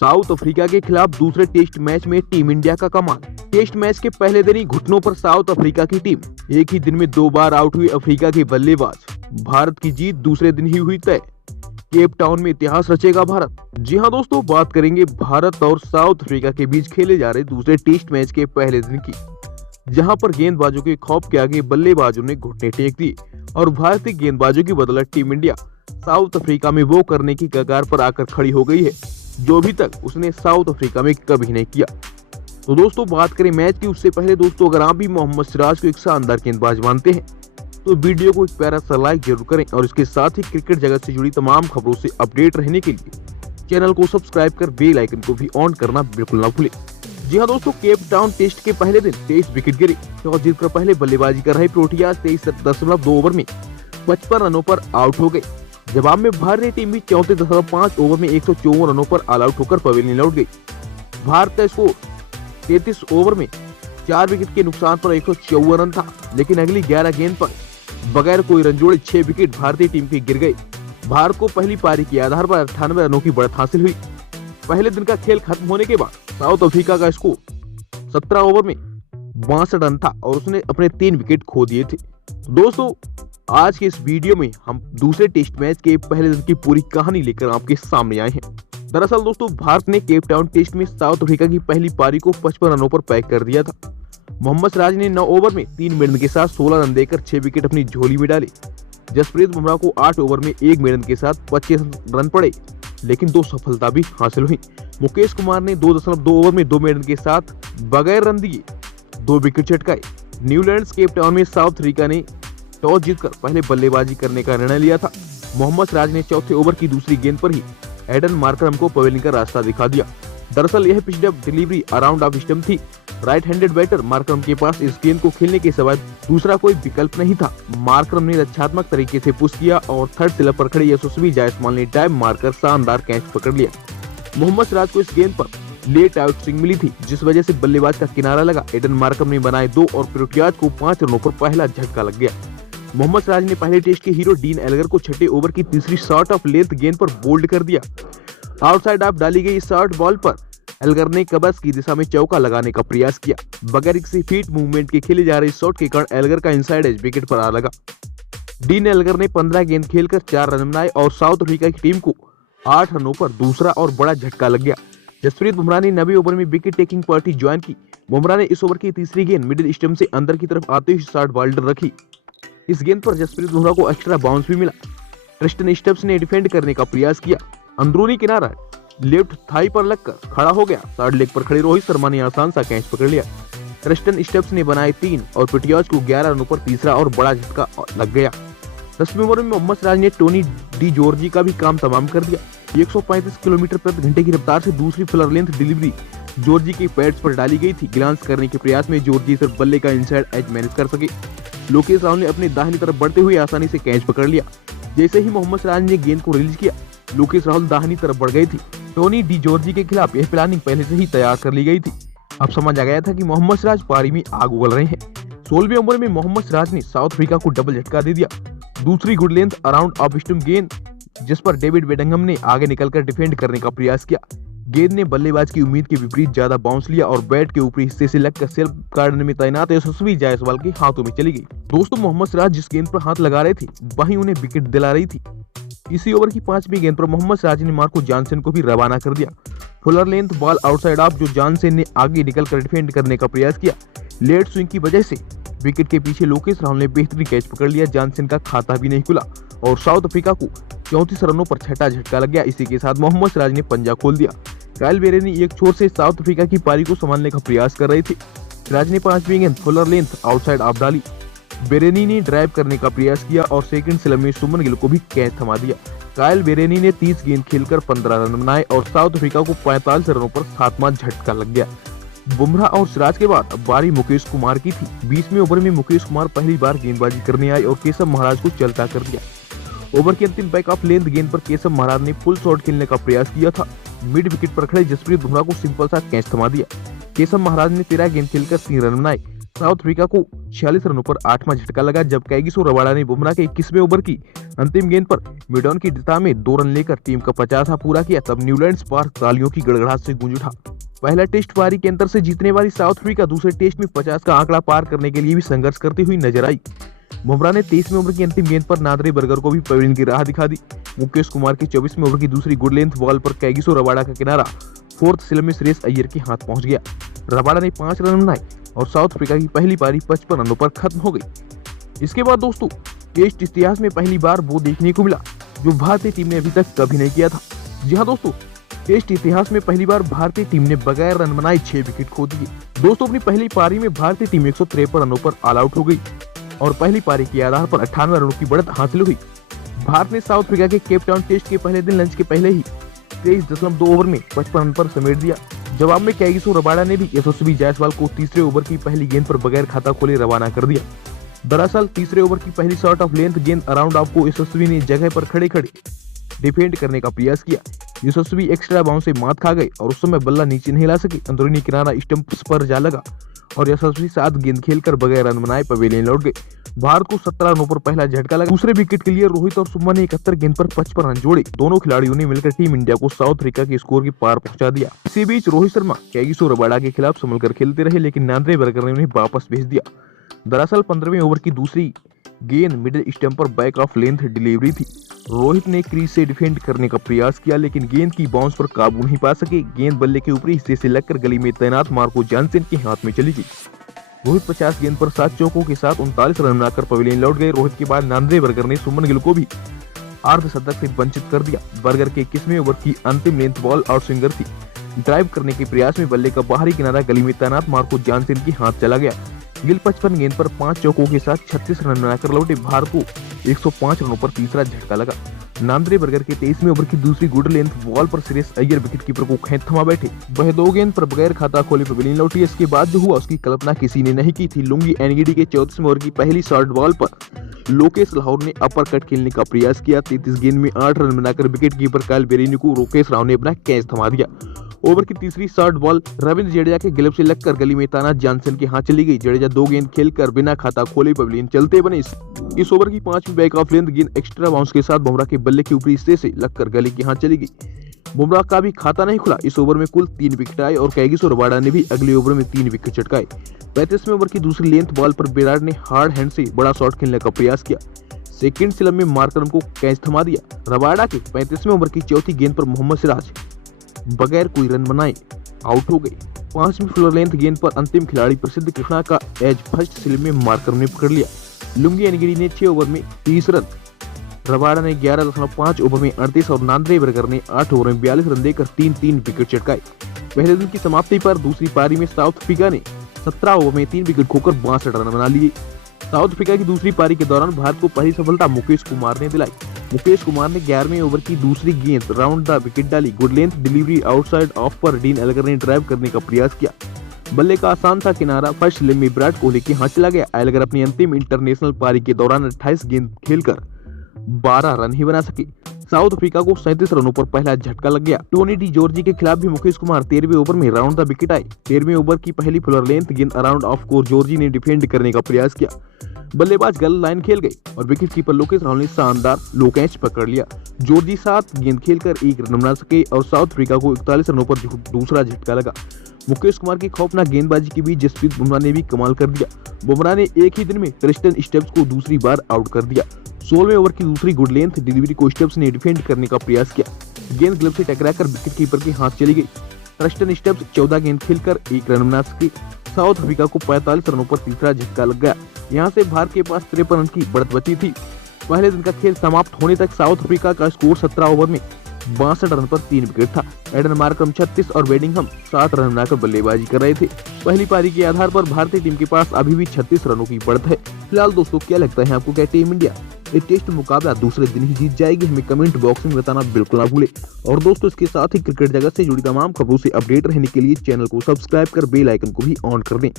South Africa के खिलाफ दूसरे टेस्ट मैच में टीम इंडिया का कमाल। टेस्ट मैच के पहले दिन ही घुटनों पर साउथ अफ्रीका की टीम। एक ही दिन में 2 बार आउट हुए अफ्रीका के बल्लेबाज। भारत की जीत दूसरे दिन ही हुई तय। केप टाउन में इतिहास रचेगा भारत। जी हां दोस्तों, बात करेंगे भारत और साउथ अफ्रीका के बीच खेले जा रहे दूसरे टेस्ट मैच के पहले दिन की, जहां पर गेंदबाजों के खौफ के आगे बल्लेबाजों ने घुटने टेक दिए और भारतीय गेंदबाजों की बदौलत टीम इंडिया साउथ अफ्रीका में वो करने की कगार पर आकर खड़ी हो गई है जो अभी तक उसने साउथ अफ्रीका में कभी नहीं किया। तो दोस्तों, बात करें मैच की, उससे पहले दोस्तों अगर आप भी मोहम्मद सिराज को एक शानदार गेंदबाज मानते हैं तो वीडियो को एक प्यारा सा लाइक जरूर करें और इसके साथ ही क्रिकेट जगत से जुड़ी तमाम खबरों से अपडेट रहने के लिए चैनल को सब्सक्राइब कर बेल आइकन को भी ऑन करना बिल्कुल ना भूलें। जी हां दोस्तों, केप टाउन टेस्ट के पहले दिन 23 विकेट गिरे। टॉस जीतकर पहले बल्लेबाजी कर रहे प्रोटियाज 23.2 ओवर में 55 रनों पर आउट हो गए। जवाब में भारतीय टीम भी 34.5 ओवर में 154 रनों पर ऑल आउट होकर पवेलियन लौट गई। भारत का स्कोर 33 ओवर में 4 विकेट के नुकसान पर 154 रन था, लेकिन अगली 11 गेंद पर बगैर कोई रन जोड़े 6 विकेट भारतीय टीम के गिर गए। भारत को पहली पारी के आधार पर 98 रनों की बढ़त हासिल हुई। पहले दिन का खेल खत्म होने के बाद साउथ अफ्रीका का स्कोर 17 ओवर में 62 रन था और उसने अपने 3 विकेट खो दिए थे। दोस्तों, आज के इस वीडियो में हम दूसरे टेस्ट मैच के पहले दिन की पूरी कहानी लेकर आपके सामने आए हैं। दरअसल दोस्तों, भारत ने केप टाउन टेस्ट में साउथ अफ्रीका की पहली पारी को 55 रनों पर पैक कर दिया था। मोहम्मद सिराज ने 9 ओवर में 3 मेडन के साथ 16 रन देकर 6 विकेट अपनी झोली में डाले। जसप्रीत बुमराह को 8 ओवर में 1 मेडन के साथ 25 रन पड़े, लेकिन 2 सफलता भी हासिल हुई। मुकेश कुमार ने 2.2 ओवर में 2 मेडन के साथ बगैर रन दिए 2 विकेट चटकाए। न्यूजीलैंड केप टाउन में साउथ अफ्रीका ने टॉस जीतकर पहले बल्लेबाजी करने का निर्णय लिया था। मोहम्मद सिराज ने चौथे ओवर की दूसरी गेंद पर ही एडन मार्करम को पवेलियन का रास्ता दिखा दिया। दरअसल यह pitch delivery around off stump थी। राइट हैंडेड बैटर मार्करम के पास इस गेंद को खेलने के सिवा दूसरा कोई विकल्प नहीं था। मार्करम ने रक्षात्मक तरीके से पुश किया और थर्ड स्लैब पर खड़े यशस्वी जायसवाल ने डाइव मारकर शानदार कैच पकड़ लिया। मोहम्मद सिराज को इस गेंद पर लेट आउट स्विंग मिली थी, जिस वजह से बल्लेबाज का किनारा लगा। एडन मार्करम ने बनाए 2 और प्रोटियाज को 5 रनों पर पहला झटका लग गया। मोहम्मद सिराज ने पहले टेस्ट के हीरो डीन एल्गर को छठे ओवर की तीसरी शॉट ऑफ लेंथ गेंद पर बोल्ड कर दिया। आउटसाइड ऑफ डाली गई शॉर्ट बॉल पर एल्गर ने कबस की दिशा में चौका लगाने का प्रयास किया। बगैर किसी फीट मूवमेंट के खेले जा रहे शॉट के कारण एल्गर का इनसाइड एज विकेट पर आ लगा। डीन एल्गर ने 15 गेंद खेलकर 4 रन बनाए और साउथ अफ्रीका की टीम को 8 रनों पर दूसरा और बड़ा झटका लग गया। जसप्रीत बुमराह ने 90 ओवर में विकेट टेकिंग पार्टी ज्वाइन की। बुमराह ने इस ओवर की तीसरी गेंद मिडिल स्टंप से अंदर की तरफ आते हुए शॉर्ट बॉल्डर रखी। इस गेंद पर जसप्रीत बुमराह को एक्स्ट्रा बाउंस भी मिला। ट्रिस्टन स्टब्स ने डिफेंड करने का प्रयास किया। अंदरूनी किनारा लेफ्ट थाई पर लगकर खड़ा हो गया। थर्ड लेग पर खड़े रोहित शर्मा ने आसान सा कैच पकड़ लिया। ट्रिस्टन स्टब्स ने बनाए 3 और प्रोटियाज को 11 रनों पर तीसरा और बड़ा झटका लग गया। 10वें ओवर में मोहम्मद सिराज ने टोनी डी जॉर्जी का भी काम तमाम कर दिया। 135 किलोमीटर प्रति घंटे की रफ्तार से दूसरी फ्लर लेंथ डिलीवरी जॉर्जी के पैड्स पर डाली गई थी। ग्लांस करने के प्रयास में जॉर्जी सिर्फ बल्ले का इनसाइड एज मैनेज कर सके। लोकेश राहुल ने अपने दाहिनी तरफ बढ़ते हुए आसानी से कैच पकड़ लिया। जैसे ही मोहम्मद सिराज ने गेंद को रिलीज किया, लोकेश राहुल दाहिनी तरफ बढ़ गई थी। टोनी डी जॉर्जी के खिलाफ यह प्लानिंग पहले से ही तैयार कर ली गई थी। अब समझ आ गया था कि मोहम्मद सिराज पारी में आग उगल रहे हैं। 16वें ओवर में मोहम्मद सिराज ने साउथ अफ्रीका को डबल झटका दे दिया। दूसरी good length around off stump गेंद, जिस पर डेविड बेडिंगम ने आगे निकलकर डिफेंड करने का प्रयास किया। गेंद ने बल्लेबाज की उम्मीद के विपरीत ज्यादा बाउंस लिया और बैट के ऊपरी हिस्से से लगकर सेल्फ गार्डन में तैनात यशस्वी जायसवाल के हाथों में चली गई। दोस्तों, मोहम्मद सिराज जिस गेंद पर हाथ लगा रहे थे वहीं उन्हें विकेट दिला रही थी। इसी ओवर की 5वीं गेंद पर मोहम्मद सिराज ने मार्को जानसन को भी रवाना कर दिया। Fuller length ball outside of जो जानसन ने आगे निकलकर डिफेंड करने का प्रयास किया। लेट स्विंग की वजह से विकेट के पीछे लोकेश राहुल ने बेहतरीन कैच पकड़ लिया। जानसन का खाता भी नहीं खुला और साउथ अफ्रीका को 34 रनों पर छठा झटका लग गया। इसी के साथ मोहम्मद सिराज ने पंजा खोल दिया। कायल बेरेनी एक छोर से साउथ अफ्रीका की पारी को संभालने का प्रयास कर रहे थे। सिराज ने 5वीं गेंद फुलर लेंथ आउटसाइड ऑफ डाली। बेरेनी ने ड्राइव करने का प्रयास किया और सेकंड स्लैब में सुमन गिल को भी कैच थमा दिया। कायल बेरेनी ने 30 गेंद खेलकर 15 रन बनाए और साउथ अफ्रीका को 45 रनों पर 7वां झटका लग गया। बुमराह और सिराज के बाद अब बारी मुकेश कुमार की थी। 20वें ओवर में मुकेश कुमार पहली बार गेंदबाजी करने आए और केशव महाराज को चलता कर दिया। ओवर की अंतिम बैक ऑफ लेंथ गेंद पर केशव महाराज ने फुल शॉट खेलने का प्रयास किया था। मिड विकेट पर खड़े जसप्रीत बुमराह को सिंपल सा कैच थमा दिया। केशव महाराज ने 13 गेंद खेलकर 3 रन बनाए। साउथ अफ्रीका को 46 रनों पर 8वां झटका लगा, जब कैगिसो रबाडा ने बुमराह के 21वें ओवर की अंतिम गेंद पर मिडॉन की दिशा में 2 रन लेकर टीम का 50वां पूरा किया। तब न्यूलैंड्स पार्क तालियों की गड़गड़ाहट से गूंज उठा। पहला टेस्ट पारी के अंतर से जीतने वाली साउथ अफ्रीका दूसरे टेस्ट में 50 का आंकड़ा पार करने के लिए भी संघर्ष करती हुई नजर आई। बुमराह ने 23वें ओवर की अंतिम गेंद पर नादरे बर्गर को भी पवेलियन की राह दिखा दी। मुकेश कुमार की 24वें ओवर की दूसरी गुड लेंथ बॉल पर कैगिसो रबाडा का किनारा फोर्थ स्लम में श्रेयस अय्यर के हाथ पहुंच गया। रबाडा ने 5 रन बनाए और साउथ अफ्रीका की पहली पारी 55 रनों पर खत्म हो गई। इसके बाद दोस्तों टेस्ट इतिहास में पहली बार वो देखने को मिला जो भारतीय टीम ने अभी तक कभी नहीं किया था। जी हाँ दोस्तों, टेस्ट इतिहास में पहली बार भारतीय टीम ने बगैर रन बनाए 6 विकेट खो दिए। दोस्तों अपनी पहली पारी में भारतीय टीम 153 रनों पर ऑल आउट हो गई और पहली पारी के आधार पर 98 रनों की बढ़त हासिल हुई। भारत ने साउथ अफ्रीका के केप टाउन टेस्ट के पहले दिन लंच के पहले ही 23.2 ओवर में 55 रन पर समेट दिया। जवाब में कैगिसो रबाडा ने भी यशस्वी जायसवाल को तीसरे ओवर की पहली गेंद पर बगैर खाता खोले रवाना कर दिया। दरअसल तीसरे ओवर की पहली शॉट ऑफ लेंथ गेंद अराउंड ऑफ को यशस्वी ने जगह पर खड़े खड़े डिफेंड करने का प्रयास किया। यशस्वी एक्स्ट्रा बाउंस से मात खा गए और उस समय बल्ला नीचे नहीं ला सके। अंदरूनी किनारा स्टंप्स पर जा लगा और यशस्वी 7 गेंद खेलकर बगैर रन बनाए पवेलियन लौट गए। भारत को 17 रनों पर पहला झटका लगा। दूसरे विकेट के लिए रोहित और सुमन ने 71 गेंद पर 55 रन जोड़े। दोनों खिलाड़ियों ने मिलकर टीम इंडिया को साउथ अफ्रीका के स्कोर के पार पहुंचा दिया। इसी बीच रोहित शर्मा कैगिसो रबाडा के खिलाफ संभल कर खेलते रहे, लेकिन नादरे बर्गर ने उन्हें वापस भेज दिया। दरअसल 15वें ओवर की दूसरी गेंद मिडिल स्टंप पर बैक ऑफ लेंथ डिलीवरी थी। रोहित ने क्रीज से डिफेंड करने का प्रयास किया, लेकिन गेंद की बाउंस पर काबू नहीं पा सके। गेंद बल्ले के ऊपरी हिस्से से लगकर गली में तैनात मार्को जानसन के हाथ में चली गई। रोहित 50 गेंद पर 7 चौकों के साथ 39 रन बनाकर पवेलियन लौट गए। रोहित के बाद नादरे बर्गर ने सुमन गिल को भी अर्धशतक से वंचित कर दिया। बर्गर के 21वें ओवर की अंतिम लेंथ बॉल आउट स्विंगर थी। ड्राइव करने के प्रयास में बल्ले का बाहरी किनारा गली में तैनात मार्को जानसन के हाथ चला गया। गिल 55 गेंद पर 5 चौकों के साथ 36 रन बनाकर लौटे। भारत को 105 रनों पर तीसरा झटका लगा। नादरे बर्गर के 23वें ओवर की दूसरी गुड लेंथ बॉल पर श्रेयस अय्यर विकेट कीपर को खेत थमा बैठे। वह 2 गेंद पर बगैर खाता खोले पवेलियन लौटी। इसके बाद जो हुआ उसकी कल्पना किसी ने नहीं की थी। लुंगी एनगिडी के 34वें ओवर की पहली शॉर्ट बॉल पर लोकेश लाहौर ने अपर कट खेलने का प्रयास किया। 33 गेंद में 8 रन बनाकर विकेट कीपर कायल बेरेनी को लोकेश राव ने अपना कैच थमा दिया। ओवर की तीसरी शॉर्ट बॉल रविंद्र जडेजा के गिलप से लगकर गली में तैनात जानसन के हाथ चली गई। जडेजा 2 गेंद खेलकर बिना खाता खोले पवेलियन चलते बने। इस ओवर की 5वीं बैक ऑफ लेंथ गेंद एक्स्ट्रा बाउंस के साथ बुमराह के बल्ले के ऊपरी हिस्से से लगकर गली के हाथ चली गई। बुमराह का भी खाता नहीं खुला। इस ओवर में कुल 3 विकेट आए और कैगिसो रबाडा ने भी अगले ओवर में 3 विकेट चटकाए। 35वें ओवर की दूसरी लेंथ बॉल पर विराट ने हार्ड हैंड से बड़ा शॉट खेलने का प्रयास किया। सेकंड स्लम में मार्करम को कैच थमा दिया। रबाडा के 35वें ओवर की चौथी गेंद पर मोहम्मद सिराज बगैर कोई रन बनाए आउट हो गए। 5वीं फ्लोर लेंथ गेंद पर अंतिम खिलाड़ी प्रसिद्ध कृष्णा का एज फर्स्ट स्लिप में मार्करम ने पकड़ लिया। लुंगी एनगिडी ने 6 ओवर में 30 रन, रबाडा ने 11.5 ओवर में 38 और नादरे बर्गर ने 8 ओवर में 42 रन देकर 3-3 विकेट चटकाए। पहले दिन की समाप्ति पर दूसरी पारी में साउथ अफ्रीका ने 17 ओवर में 3 विकेट खोकर 62 रन बना लिए। साउथ अफ्रीका की दूसरी पारी के दौरान भारत को पहली सफलता मुकेश कुमार ने दिलाई। मुकेश कुमार ने 11वें ओवर की दूसरी गेंद राउंड द विकेट डाली। Good length delivery outside of पर डीन एल्गर ने ड्राइव करने का प्रयास किया। बल्ले का आसान सा किनारा फर्स्ट स्लिप में विराट कोहली के हाथ चला गया। एल्गर अपनी अंतिम इंटरनेशनल पारी के दौरान 28 गेंद खेलकर 12 रन ही बना सके। साउथ अफ्रीका को 37 रनों पर पहला झटका लग गया। टोनी डी जॉर्जी के खिलाफ भी मुकेश कुमार 13वें ओवर में राउंड द विकेट आए। 13वें ओवर की पहली फ्लोर लेंथ गेंद अराउंड ऑफ को जॉर्जी ने डिफेंड करने का प्रयास किया। बल्लेबाज गलत लाइन खेल गए और विकेट कीपर लोकेश राहुल ने शानदार लो कैच पकड़ लिया। जॉर्जी 7 गेंद खेलकर 1 रन बना सके और साउथ अफ्रीका को 41 रनों पर दूसरा झटका लगा। मुकेश कुमार की खौफनाक गेंदबाजी के बीच जसप्रीत बुमराह ने भी कमाल कर दिया। बुमराह ने एक ही दिन में क्रिस्टन स्टेप्स को दूसरी बार आउट कर दिया। 16वें ओवर की दूसरी गुड लेंथ डिलीवरी को स्टेप्स ने डिफेंड करने का प्रयास किया। गेंद ग्लव से टकराकर विकेट कीपर के हाथ चली गई। क्रिस्टन स्टेप्स 14 गेंद खेलकर 1 रन बना सके। साउथ अफ्रीका को 45 रनों पर तीसरा झटका लग गया। यहाँ से भारत के पास 53 रन की बढ़त बची थी। पहले दिन का खेल समाप्त होने तक साउथ अफ्रीका का स्कोर 17 ओवर में 62 रन पर 3 विकेट था। एडन मार्करम 36 और बेडिंगहम 7 रन बनाकर बल्लेबाजी कर रहे थे। पहली पारी के आधार पर भारतीय टीम के पास अभी भी 36 रनों की बढ़त है। फिलहाल दोस्तों क्या लगता है आपको, क्या टीम इंडिया ये टेस्ट मुकाबला दूसरे दिन ही जीत जाएगी? हमें कमेंट बॉक्स में बताना बिल्कुल ना भूले। और दोस्तों इसके साथ ही क्रिकेट जगत से जुड़ी तमाम खबरों से अपडेट रहने के लिए चैनल को सब्सक्राइब कर बेल आइकन को भी ऑन कर दें।